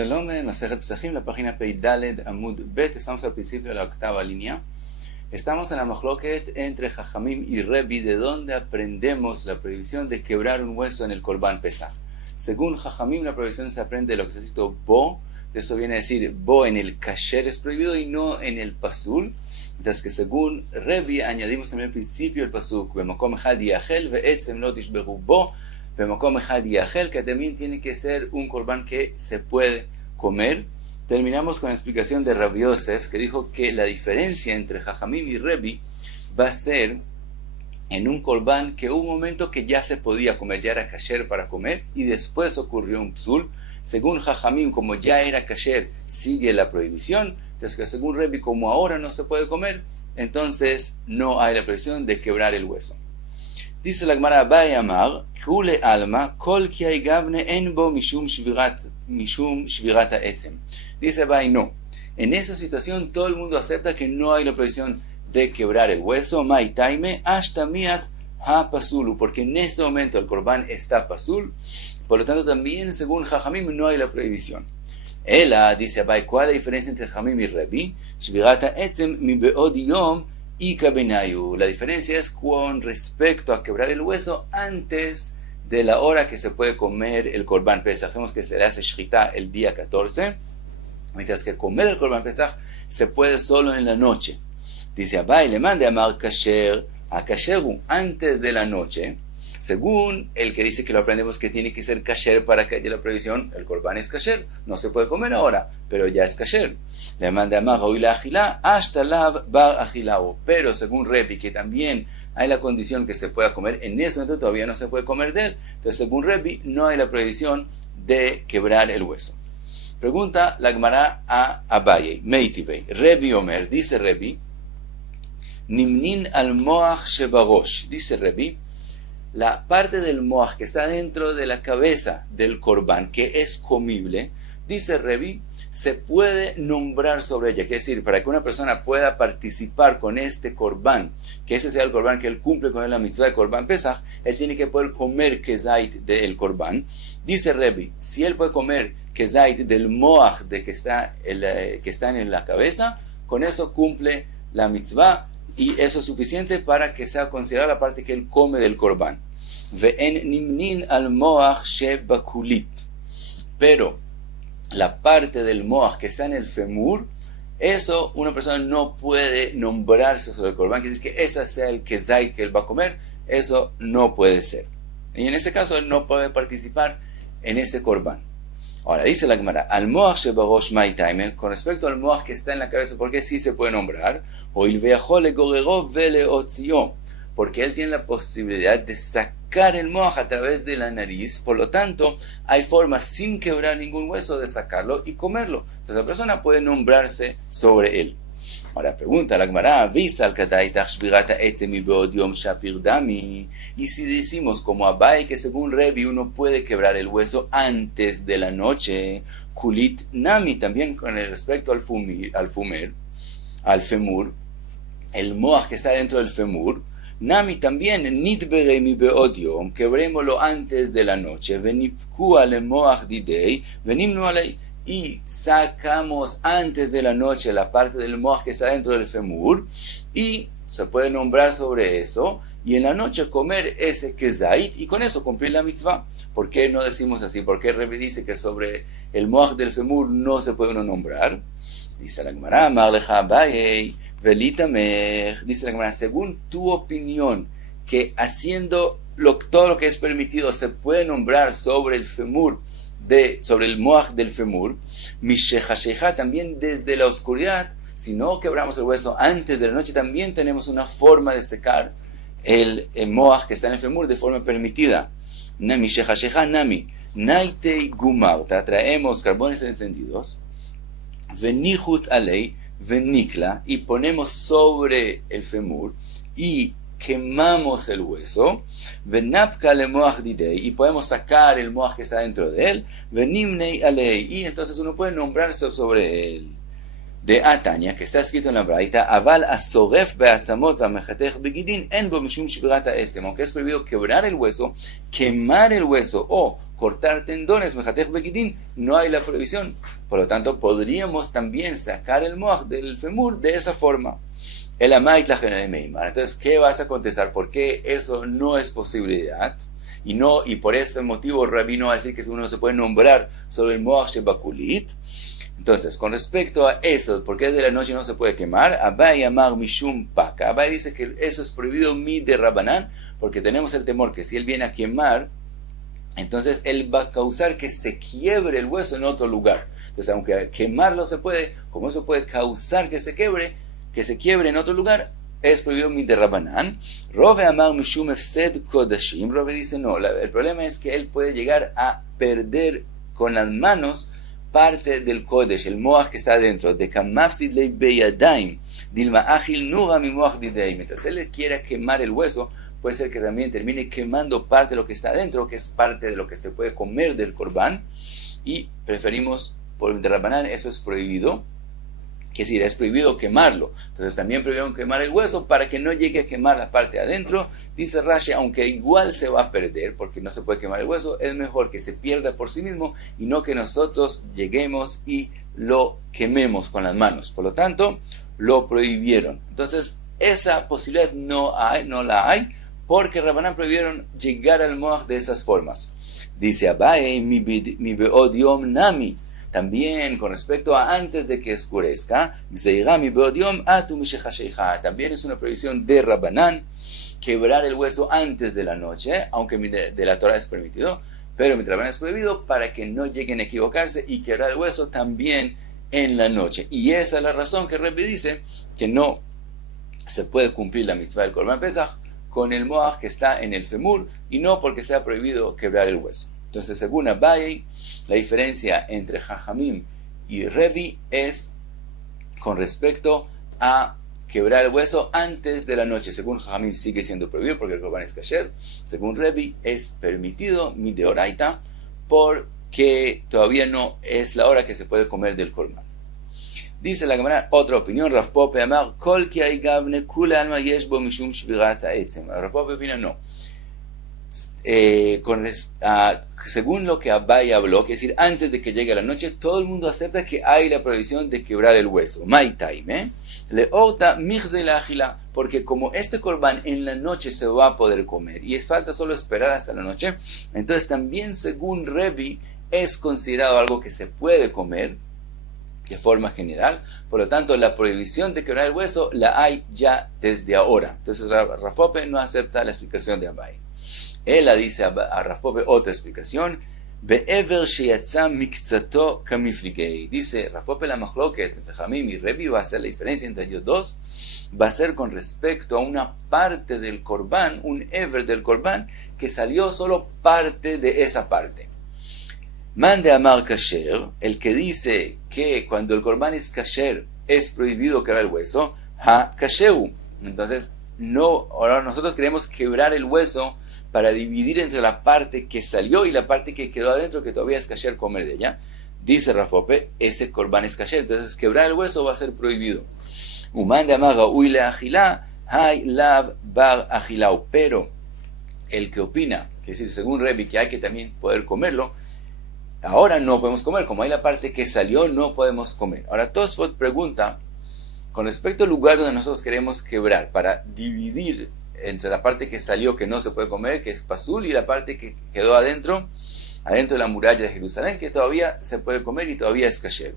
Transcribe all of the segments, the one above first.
Shalom, Masejet Pesachim, la página Peidaled Amud Bet. Estamos al principio de la octava línea. Estamos en la Machloket entre Jajamim y Rebbi, de donde aprendemos la prohibición de quebrar un hueso en el Korban Pesach. Según Jajamim, la prohibición se aprende de lo que se citó Bo. Eso viene a decir Bo en el Kasher es prohibido y no en el Pasul. Entonces que según Rebbi añadimos también al principio el Pasuk Bemokom Echad Yachel ve'etzem lo tishberu bo Bemokom Echad Yachel, que también tiene que ser un Korban que se puede comer. Terminamos con la explicación de Rabbi Yosef, que dijo que la diferencia entre Jajamim y Rebbi va a ser en un Korban que hubo un momento que ya se podía comer, ya era kasher para comer, y después ocurrió un psul. Según Jajamim, como ya era kasher, sigue la prohibición. Entonces que según Rebbi, como ahora no se puede comer, entonces no hay la prohibición de quebrar el hueso. Dice la Gemara, Abai Amar, Kule Alma, Kol ki hay gavne en bo mishum shvirat ha'etzem. Dice Abai, no. En esa situación todo el mundo acepta que no hay la prohibición de quebrar el hueso. Mai taime hasta miat ha pasulu, porque en este momento el korban está pasul. Por lo tanto, también según Jajamim no hay la prohibición. Ela, dice Abai, ¿cuál es la diferencia entre Jajamim y Rebbi? Shvirat ha'etzem mi be'od yom ika benayu. La diferencia es con respecto a quebrar el hueso antes de la hora que se puede comer el korban pesach. Sabemos que se le hace shchita el día 14, mientras que comer el korban pesach se puede solo en la noche. Dice Abai, le mande a Mar kasher, a kasheru, antes de la noche. Según el que dice que lo aprendemos que tiene que ser kasher para que haya la prohibición, el korban es kasher, no se puede comer ahora, pero ya es kasher. Le manda a Mar la achila, hasta la bar achilao. Pero según Rebbi, que también hay la condición que se pueda comer, en ese momento todavía no se puede comer de él. Entonces según Rebbi no hay la prohibición de quebrar el hueso. Pregunta la Gemara a Abaye, Meitivei, Rebbi Omer, dice Rebbi, Nimnin al moach shebarosh, dice Rebbi, la parte del moach que está dentro de la cabeza del korban, que es comible, dice Rebbi, se puede nombrar sobre ella. Quiere decir, para que una persona pueda participar con este korban, que ese sea el korban que él cumple con la mitzvah de korban pesach, él tiene que poder comer kezait del korban. Dice Rebbi, si él puede comer kezait del moach de que está en la cabeza, con eso cumple la mitzvah. Y eso es suficiente para que sea considerada la parte que él come del korban. Ve'en nimnin al moach shebakulit. Pero la parte del moach que está en el femur, eso una persona no puede nombrarse sobre el korban, quiere decir que esa sea el kezait que él va a comer, eso no puede ser. Y en ese caso él no puede participar en ese korban. Ahora dice la Gemara, al moach shebarosh mai taime, con respecto al moach que está en la cabeza, ¿por qué sí se puede nombrar? O il ve'achol legorero veleotzio, porque él tiene la posibilidad de sacar el moach a través de la nariz, por lo tanto hay forma sin quebrar ningún hueso de sacarlo y comerlo. Entonces la persona puede nombrarse sobre él. Ahora pregunta la Gemara, vista al kataitach shvirat ha'etzem mi be'od yom shapir dami. Y si decimos como Abai que según Rebbi uno puede quebrar el hueso antes de la noche, kulit nami, también con el respecto al femur, el moach que está dentro del femur, nami también nitbere mi be'od yom, quebrémoslo antes de la noche, venipku ale moach didei, venimnu alei, y sacamos antes de la noche la parte del moach que está dentro del femur y se puede nombrar sobre eso y en la noche comer ese kezait y con eso cumplir la mitzvah. ¿Por qué no decimos así? ¿Por qué Rebbi dice que sobre el moach del femur no se puede uno nombrar? Dice la Gemara, Amar lecha Abaye velitamech, dice la Gemara, según tu opinión que haciendo todo lo que es permitido se puede nombrar sobre el femur, sobre el moach del femur, mishechashecha, también desde la oscuridad, si no quebramos el hueso antes de la noche, también tenemos una forma de secar el moach que está en el femur de forma permitida. Mishechashecha nami, naitei gumar, traemos carbones encendidos, venihut alei, venikla, y ponemos sobre el femur, y quemamos el hueso, venapka le moach didei, y podemos sacar el moach que está dentro de él, venimnei alei, y entonces uno puede nombrarse sobre él. De Atania, que está escrito en la Braita, aval asoref be'atzamot va'mechatech begidin en bo mishum shvirat ha'etzem, aunque es prohibido quebrar el hueso, quemar el hueso o cortar tendones, mejatej bekitin, no hay la prohibición. Por lo tanto, podríamos también sacar el moaj del femur de esa forma. El amait la genera de Meimar. Entonces, ¿qué vas a contestar? ¿Por qué eso no es posibilidad? Y por ese motivo, Rabino va a decir que uno se puede nombrar sobre el moaj shebakulit. Entonces, con respecto a eso, ¿por qué de la noche no se puede quemar? Abai amar mishum paka. Abai dice que eso es prohibido mi de Rabanán, porque tenemos el temor que si él viene a quemar, entonces él va a causar que se quiebre el hueso en otro lugar. Entonces, aunque quemarlo se puede, como eso puede causar que se quiebre en otro lugar, es prohibido mi de Rabanán. Rove amar mishum efsed kodashim. Rove dice no, el problema es que él puede llegar a perder con las manos parte del kodesh, el moaj que está adentro, de kamafsid lei beyadaim, dilma agil nuga mi moaj dideim. Mientras él quiera quemar el hueso, puede ser que también termine quemando parte de lo que está adentro, que es parte de lo que se puede comer del corbán, y preferimos, por el Rabbanán, eso es prohibido, que es decir, es prohibido quemarlo. Entonces también prohibieron quemar el hueso para que no llegue a quemar la parte de adentro. Dice Rashi, aunque igual se va a perder, porque no se puede quemar el hueso, es mejor que se pierda por sí mismo y no que nosotros lleguemos y lo quememos con las manos. Por lo tanto, lo prohibieron. Entonces, esa posibilidad no la hay, porque Rabbanán prohibieron llegar al moaj de esas formas. Dice Abaye, mi beodiom nami. También con respecto a antes de que oscurezca, también es una prohibición de Rabbanán quebrar el hueso antes de la noche, aunque de la Torah es permitido, pero mi Rabbanán es prohibido para que no lleguen a equivocarse y quebrar el hueso también en la noche. Y esa es la razón que Rebbe dice que no se puede cumplir la mitzvah del Korban Pesach con el moaj que está en el femur y no porque sea prohibido quebrar el hueso. Entonces, según Abaye, la diferencia entre Jajamim y Rebbe es con respecto a quebrar el hueso antes de la noche. Según Jajamim sigue siendo prohibido porque el Korban es kasher. Según Rebbe es permitido, mi deoraita, porque todavía no es la hora que se puede comer del Korban. Dice la Gemara, otra opinión, Rav Pope amar, kol ki aigavne kula alma yesh bo mishum shvirat ha'etzem. Rav Pope opina no. Según lo que Abaye habló, que es decir, antes de que llegue la noche, todo el mundo acepta que hay la prohibición de quebrar el hueso. Porque como este corbán en la noche se va a poder comer y es falta solo esperar hasta la noche, entonces también según Rebbe es considerado algo que se puede comer de forma general. Por lo tanto, la prohibición de quebrar el hueso la hay ya desde ahora. Entonces Rav Pope no acepta la explicación de Abaye. Él la dice a Rav Pope otra explicación. Dice Rav Pope la machloket entre Jamim y Rebbe va a ser la diferencia entre ellos dos. Va a ser con respecto a una parte del corbán, un ever del corbán, que salió solo parte de esa parte. Mande amar kasher, el que dice que cuando el corbán es kasher es prohibido quebrar el hueso, ha kasheru. Entonces, ahora nosotros queremos quebrar el hueso para dividir entre la parte que salió y la parte que quedó adentro, que todavía es kasher comer de ella. Dice Rav Pope, ese corbán es kasher, entonces quebrar el hueso va a ser prohibido. Umande amaga uile agilá, hay lav bar agilau. Pero el que opina, que es decir, según Rebbe, que hay que también poder comerlo, ahora no podemos comer, como hay la parte que salió, no podemos comer. Ahora Tosfot pregunta, con respecto al lugar donde nosotros queremos quebrar, para dividir entre la parte que salió, que no se puede comer, que es pasul, y la parte que quedó adentro de la muralla de Jerusalén, que todavía se puede comer y todavía es kasher.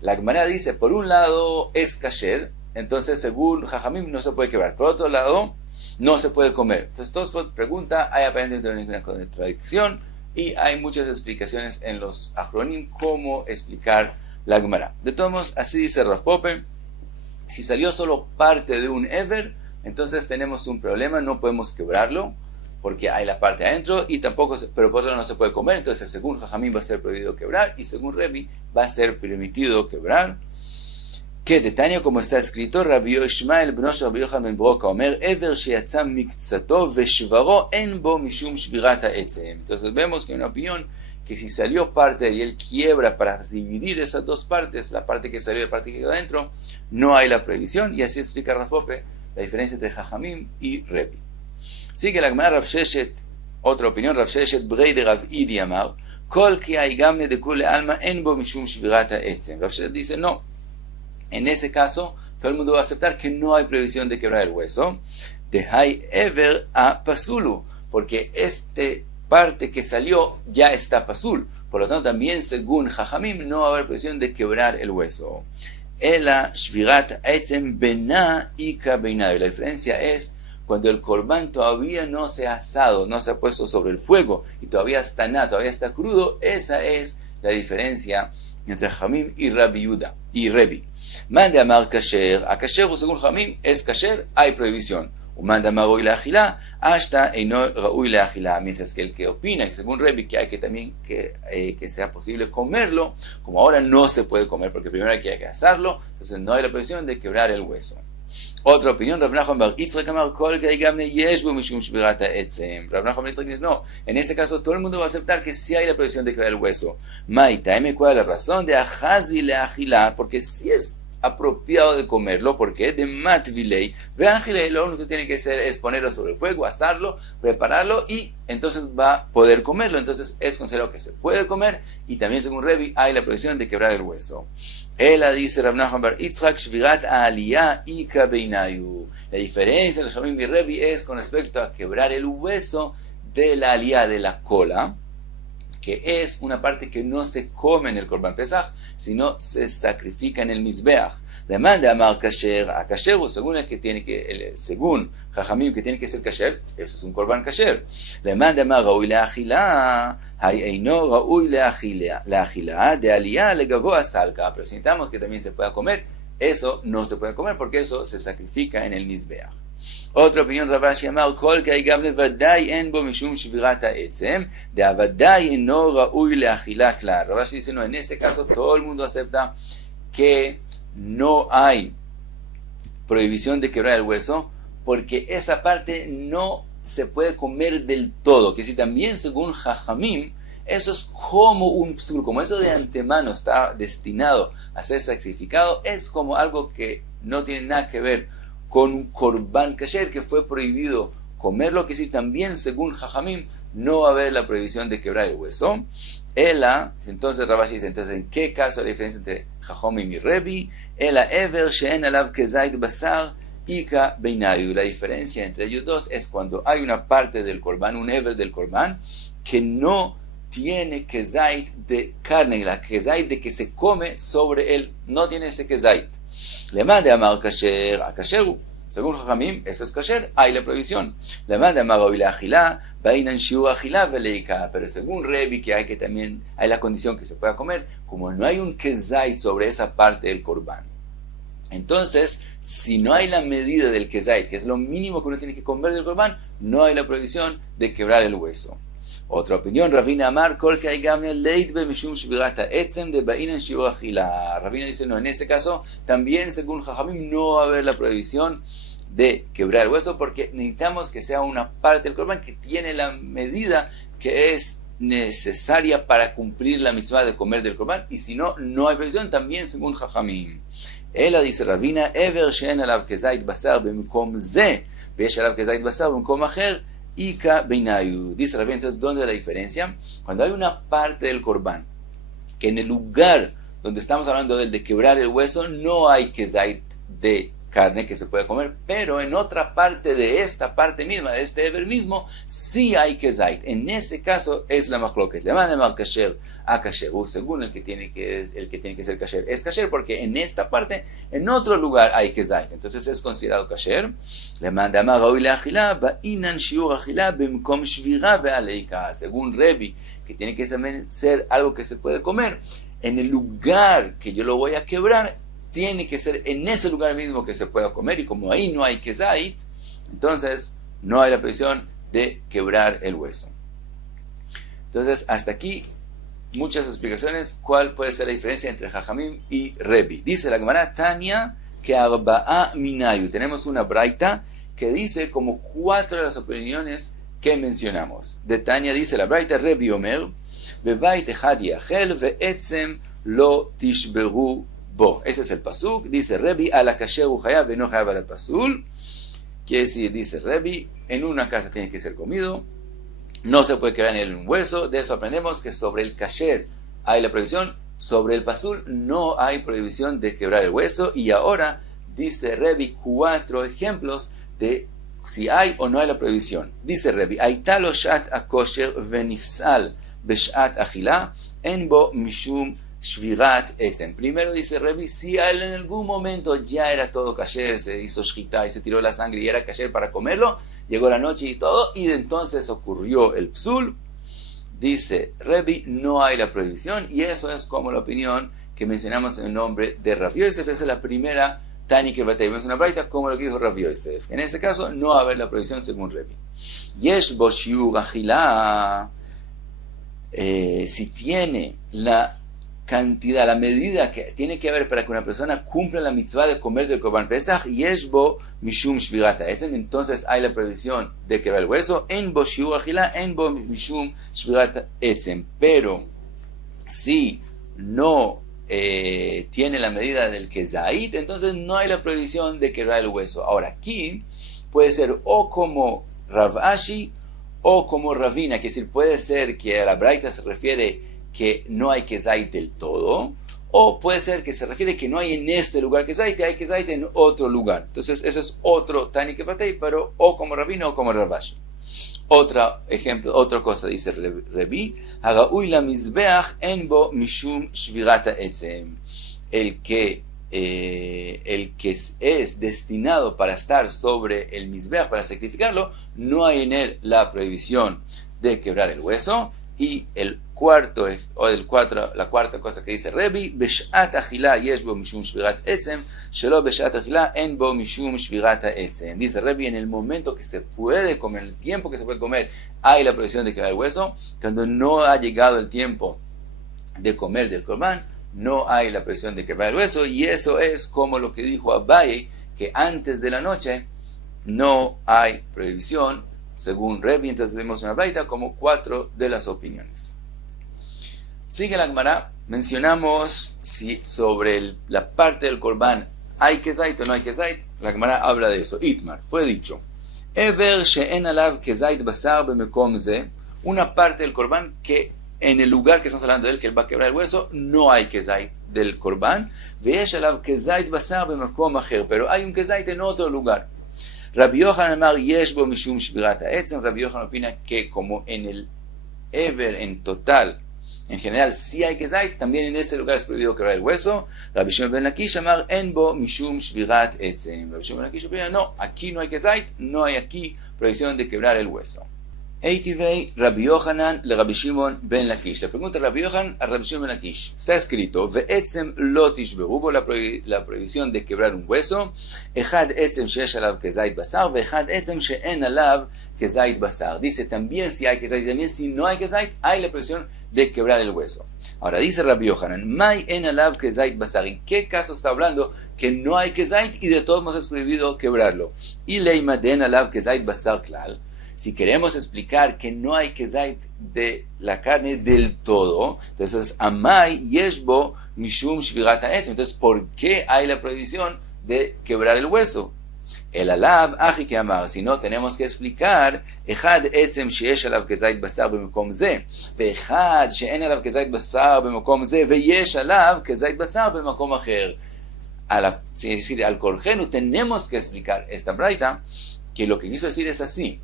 La Gemara dice, por un lado es kasher, entonces según Jajamim no se puede quebrar, por otro lado no se puede comer. Entonces Tosfot pregunta, hay aparentemente una contradicción, y hay muchas explicaciones en los Achronim cómo explicar la Gemara. De todos modos, así dice Rav Pope, si salió solo parte de un ever, entonces tenemos un problema, no podemos quebrarlo, porque hay la parte adentro, y tampoco, pero por otro lado no se puede comer. Entonces según Jajamim va a ser prohibido quebrar, y según Rebbe va a ser permitido quebrar. Que de Tania, como está escrito, Rabbi Ishmael bno Rabbi Yochanan ben Broka omer, ever sheyatza mikzato veshvaro en bo mishum shvirat ha'etzem. Entonces vemos que hay una opinión que si salió parte y él quiebra para dividir esas dos partes, la parte que salió y la parte que quedó adentro, no hay la prohibición, y así explica Rav Pope la diferencia entre Jajamim y Rebbe. Sigue la Gemara Rav Sheshet Otra opinión, Rav Sheshet Brei de Rav Idi Amar, Kol ki hay gamne de kule alma en bo mishum shvirata etzem. Rav Sheshet dice, no, en ese caso, todo el mundo va a aceptar que no hay prohibición de quebrar el hueso. De hay ever a pasulu, porque este parte que salió ya está pasul. Por lo tanto, también según Jajamim, no va a haber prohibición de quebrar el hueso. Ela shvirat etzem bena ika beinayu. La diferencia es cuando el corbán todavía no se ha asado, no se ha puesto sobre el fuego y todavía está todavía está crudo. Esa es la diferencia entre Jajamim y Rabbi Yuda y Rebi. Mande amar kasher, a kasher según Jajamim es kasher, hay prohibición. Manda amar raúy la agilá, hasta eino raúy la agilá. Mientras que el que opina, según Rebi, que hay que también que sea posible comerlo, como ahora no se puede comer porque primero hay que asarlo, entonces no hay la prohibición de quebrar el hueso. Otra opinión, Rav Nachman bar Yitzchak amar kol que hay gamne yesh bo mishum shvirata etzem. Rav Nachman bar Yitzchak dice, no, en ese caso todo el mundo va a aceptar que sí hay la prohibición de quebrar el hueso. Maita, ¿cuál es la razón? De ajazi le agilá, porque sí es apropiado de comerlo, porque de matvilei, veángile, lo único que tiene que hacer es ponerlo sobre el fuego, asarlo, prepararlo y entonces va a poder comerlo. Entonces es considerado que se puede comer y también según Rebi hay la prohibición de quebrar el hueso. Ela dice Rav Nachman bar Yitzchak shvirat aliyah ika beinayu. La diferencia entre Jajamim y Rebi es con respecto a quebrar el hueso de la aliyah, de la cola, que es una parte que no se come en el Korban Pesach, sino se sacrifica en el Mizbeach. Demanda amar kasher, a kasher, según el que tiene que, según Jajamim que tiene que ser kasher, eso es un Korban kasher. Demanda amar raúy la agilá, hay eino raúy la agilá, de aliyah le gavoa salka, pero si necesitamos que también se pueda comer, eso no se puede comer porque eso se sacrifica en el Mizbeach. Otra opinión, Rav Ashi amar kol que hay gamle vadai en bo mishum shvirata etzem de avadai no raúy le agilá klar. Rav Ashi dice, no, en ese caso todo el mundo acepta que no hay prohibición de quebrar el hueso porque esa parte no se puede comer del todo, que si también según Jajamim eso es como un psul, como eso de antemano está destinado a ser sacrificado, es como algo que no tiene nada que ver con un korban kasher que fue prohibido comerlo, que si también según Jajamim no va a haber la prohibición de quebrar el hueso. Ela, entonces Rav Ashi dice, entonces ¿en qué caso hay la diferencia entre Jajamim y Rebi? Ela ever she'en alav kezait basar ika beinayu. La diferencia entre ellos dos es cuando hay una parte del korban, un ever del korban, que no tiene kezait de carne, la kezait de que se come sobre él, no tiene ese kezait. Le manda amar kasher, a kasheru. Según Jajamim, eso es kasher, hay la prohibición. Le manda amar raúy la agilá, bainan shiur agilá veleika. Pero según Rebi, que hay que también hay la condición que se pueda comer, como no hay un kezait sobre esa parte del korban. Entonces, si no hay la medida del kezait, que es lo mínimo que uno tiene que comer del korban, no hay la prohibición de quebrar el hueso. Otra opinión, Ravina Amar, Kol que hay gamne leit be mishum shvirata etzem de bainan shiur agilá. Ravina dice, no, en ese caso, también según Jajamim no va a haber la prohibición de quebrar el hueso porque necesitamos que sea una parte del korban que tiene la medida que es necesaria para cumplir la mitzvah de comer del korban, y si no, no hay prohibición también según Jajamim. Ella dice Ravina, ever she'en alav kezait basar b'mkom ze, ve'yesh alav kezait basar b'mkom acher, ika beinayu. Dice Ravina, entonces, ¿dónde es la diferencia? Cuando hay una parte del korban que en el lugar donde estamos hablando del de quebrar el hueso no hay kezait de carne que se puede comer, pero en otra parte de esta parte misma, de este ever mismo, sí hay kezait. En ese caso es la machloket. Le manda amar kasher a kasher, según el que tiene que ser kasher es kasher, porque en esta parte, en otro lugar hay kezait. Entonces es considerado kasher. Le manda amar raúy la agilá, ba'inan shiur agilá b'mkom shvira ve'aleika. Según Rebi, que tiene que ser algo que se puede comer, en el lugar que yo lo voy a quebrar, tiene que ser en ese lugar mismo que se pueda comer, y como ahí no hay kezait, entonces no hay la prohibición de quebrar el hueso. Entonces, hasta aquí muchas explicaciones cuál puede ser la diferencia entre Jajamim y Rebi. Dice la Gemara, Tania, que arba'a minayu. Tenemos una braita que dice como 4 de las opiniones que mencionamos. De Tania dice la braita, Rebi Omer, bebait echad yachel ve'etzem lo tishberu bo. Ese es el pasuk. Dice Rebi, a la kasher uchayav ve no chayav al pasul. Quiere decir, dice Rebi, en una casa tiene que ser comido, no se puede quebrar en él un hueso. De eso aprendemos que sobre el kasher hay la prohibición, sobre el pasul no hay prohibición de quebrar el hueso. Y ahora dice Rebi 4 ejemplos de si hay o no hay la prohibición. Dice Rebi, Aitalo shat akosher venifsal beshat achila en bo mishum shvirat etzem. Primero dice Rebi, si en algún momento ya era todo kasher, se hizo shchita y se tiró la sangre y era kasher para comerlo, llegó la noche y todo, y de entonces ocurrió el psul. Dice Rebi, no hay la prohibición, y eso es como la opinión que mencionamos en el nombre de Rav Yosef. Esa es la primera Tani que vemos una braita como lo que dijo Rav Yosef. En este caso no va a haber la prohibición según Rebi. Yesh bo shiur achila, si tiene la cantidad, la medida que tiene que haber para que una persona cumpla la mitzvah de comer del Korban Pesach, yesh bo mishum shvirat etzem, entonces hay la prohibición de quebrar el hueso, en bo shiur achila, en bo mishum shvirat etzem. Pero si no tiene la medida del kezait, entonces no hay la prohibición de quebrar el hueso. Ahora aquí puede ser o como Rav Ashi o como Ravina, que es decir, puede ser que a la braita se refiere que no hay kezait del todo, o puede ser que se refiere que no hay en este lugar kezait, hay kezait en otro lugar. Entonces eso es otro Tani que patei, pero o como Ravina o como Rav Ashi. Otro ejemplo, otra cosa dice Rebi, Hagaui la mizbeach en bo mishum shvirata etzem. El que es destinado para estar sobre el mizbeach, para sacrificarlo, no hay en él la prohibición de quebrar el hueso. Y la cuarta cosa que dice Rebi, Beshat achila yesh bo mishum shvirat etzem, shelo beshat achila en bo mishum shvirata etzem. Dice Rebi, en el momento que se puede comer, el tiempo que se puede comer, hay la prohibición de quebrar el hueso. Cuando no ha llegado el tiempo de comer del korban, no hay la prohibición de quebrar el hueso. Y eso es como lo que dijo Abaye, que antes de la noche no hay prohibición según Rebi. Entonces vemos una braita como 4 de las opiniones. Sigue la Gemara, mencionamos si sobre la parte del Korban hay kezait o no hay kezait. La Gemara habla de eso. Itmar, fue dicho, Ever she'en alav kezait basar bemekom ze, una parte del Korban que en el lugar que estamos hablando de él, que él va a quebrar el hueso, no hay kezait del Korban, ve'esh alav kezait basar bemekom acher, pero hay un kezait en otro lugar. Rabbi Yochanan amar yesh bo mishum shvirat ha'etzem. Rabbi Yochanan opina que como en el Ever, en total, en general, si hay kezait, también en este lugar es prohibido quebrar el hueso. Rabbi Shimon ben Lakish amar en bo mishum shvirat etzem. Rabbi Shimon ben Lakish opina, no, aquí no hay kezait, no hay aquí prohibición de quebrar el hueso. Eitivei Rabbi Yochanan le Rabbi Shimon ben Lakish. Le pregunta Rabbi Yochanan a Rabbi Shimon ben Lakish. Está escrito, ve'etzem lo tishberu, la prohibición de quebrar un hueso. Echad etzem sheesh alav kezait basar, ve'echad etzem she'en alav kezait basar. Dice, también si hay kezait, también si no hay kezait, hay la prohibición de quebrar el hueso. Ahora dice Rabbi Yochanan, Mai en alav kezait basar. ¿En qué caso está hablando que no hay kezait y de todos modos es prohibido quebrarlo? Y leima de en alav kezait basar klal. Si queremos explicar que no hay kezait de la carne del todo, entonces amai yeshbo mishum shvirat ha'etzem. Entonces, ¿por qué hay la prohibición de quebrar el hueso? El alav achi que amar. Si no, tenemos que explicar echad etzem sheyesh alav kezait basar bemekom ze, veechad she'en alav kezait basar bemekom ze, veyesh alav kezait basar bemekom acher. Es decir, al korjenu tenemos que explicar esta braita, que lo que quiso decir es así,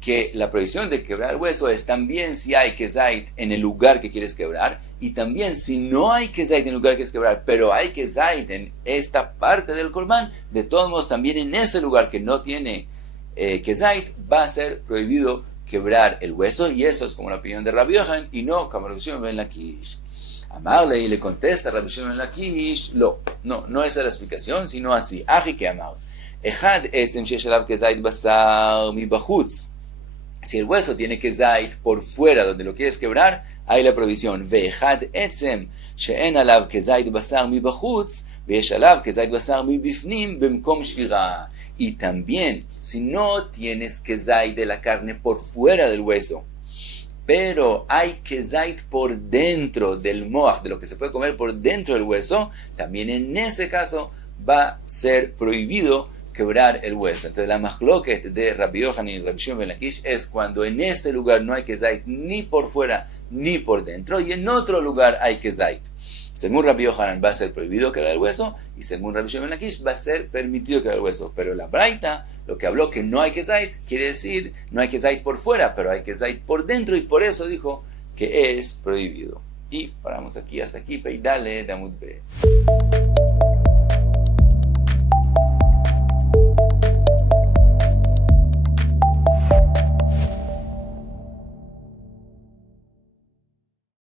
que la prohibición de quebrar el hueso es también si hay kezait en el lugar que quieres quebrar, y también si no hay kezait en el lugar que quieres quebrar, pero hay kezait en esta parte del korban, de todos modos también en este lugar que no tiene kezait, va a ser prohibido quebrar el hueso, y eso es como la opinión de Rabbi Yochanan, y no como Rabbi Shimon ben Lakish. Amarle y le contesta Rabbi Shimon ben Lakish, no esa es la explicación, sino así, achi que amar. Echad etzem sheyesh alav kezait basar mi bachutz. Si el hueso tiene kezait por fuera donde lo quieres quebrar, hay la prohibición. Ve'echad etzem she'en alav kezait basar mi bachutz, ve'esh alav kezait basar mi bifnim bemkom shvira. Y también, si no tienes kezait de la carne por fuera del hueso, pero hay kezait por dentro del moach, de lo que se puede comer por dentro del hueso, también en ese caso va a ser prohibido quebrar el hueso. Entonces la machloket de Rabbi Yochanan y Rabbi Shimon ben Lakish es cuando en este lugar no hay kezait ni por fuera ni por dentro, y en otro lugar hay kezait. Según Rabbi Yochanan va a ser prohibido quebrar el hueso, y según Rabbi Shimon ben Lakish va a ser permitido quebrar el hueso. Pero la Braita, lo que habló que no hay kezait, quiere decir no hay kezait por fuera, pero hay kezait por dentro, y por eso dijo que es prohibido. Y paramos aquí, hasta aquí, Peidale de Amud B.